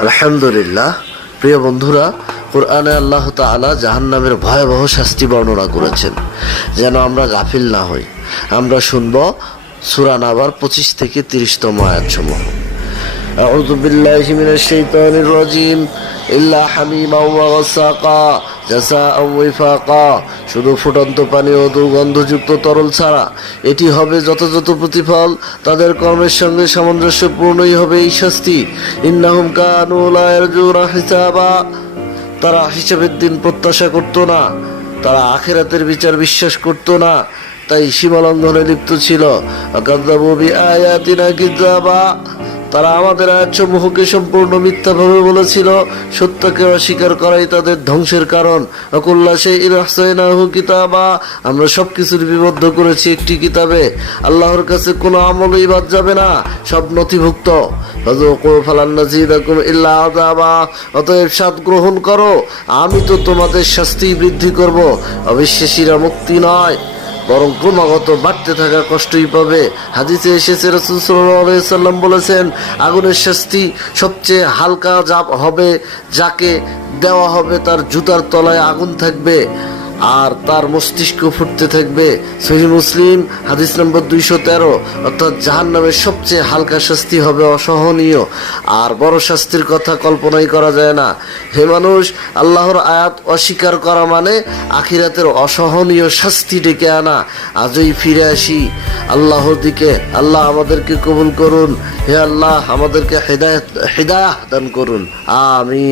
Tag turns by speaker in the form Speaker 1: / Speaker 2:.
Speaker 1: আলহামদুলিল্লাহ। প্রিয় বন্ধুরা, কোরআনে আল্লাহ তাআলা জাহান্নামের ভয়াবহ শাস্তি বর্ণনা করেছেন। যেন আমরা গাফিল না হই। আমরা শুনব সুরান আবার পঁচিশ থেকে তিরিশতম আয়াতসমূহ। أعوذ بالله من الشيطان الرجيم إلا حميما وغساقا জাসা ওয়াফাকা শুধু ফুটন্ত পানি ও দুর্গন্ধযুক্ত তরল ছাড়া এটি হবে যথাযথ প্রতিফল তাদের কর্মের সঙ্গে সামঞ্জস্যপূর্ণই হবে এই শাস্তি ইন্নাহুম কানু লা ইয়ারজুনা হিসাবা তারা হিসাবের দিন প্রত্যাশা করতো না তারা আখেরাতের বিচার বিশ্বাস করতো না তাই সীমালঙ্ঘনে লিপ্ত ছিল আকাদ্দাবু বিআয়াতিনা কিযাবা তারা আমাদের আয়াতসমূহকে সম্পূর্ণ মিথ্যাভাবে বলেছিল, সত্যকে অস্বীকার করাই তাদের ধ্বংসের কারণ। অকুল্লা সেই ইরাহসাইনাহু কিতাবা, আমরা সব কিছুর বিবদ্ধ করেছি একটি কিতাবে। আল্লাহর কাছে কোনো আমলই বাদ যাবে না, সব নথিভুক্ত। অতএব সাত গ্রহণ করো, আমি তো তোমাদের শাস্তি বৃদ্ধি করব, অবিশ্বাসীরা মুক্তি নয়। বরং ক্রমাগত বাড়তে থাকা কষ্টই পাবে। হাদিসে এসেছে রসুল সাল্লাম বলেছেন, আগুনের শাস্তি সবচেয়ে হালকা যা হবে, যাকে দেওয়া হবে তার জুতার তলায় আগুন থাকবে। আর তার মস্তিষ্ক ফুটতে থাকবে সহি মুসলিম, হাদিস নম্বর দুইশো তেরো। অর্থাৎ জাহান নামের সবচেয়ে হালকা শাস্তি হবে অসহনীয়। আর বড় শাস্তির কথা কল্পনাই করা যায় না। হে মানুষ, আল্লাহর আয়াত অস্বীকার করা মানে আখিরাতের অসহনীয় শাস্তি ডেকে আনা। আজই ফিরে আসি। আল্লাহর দিকে আল্লাহ আমাদেরকে কবুল করুন। হে আল্লাহ, আমাদেরকে হেদায়ত হেদায়াহ দান করুন। আমিন।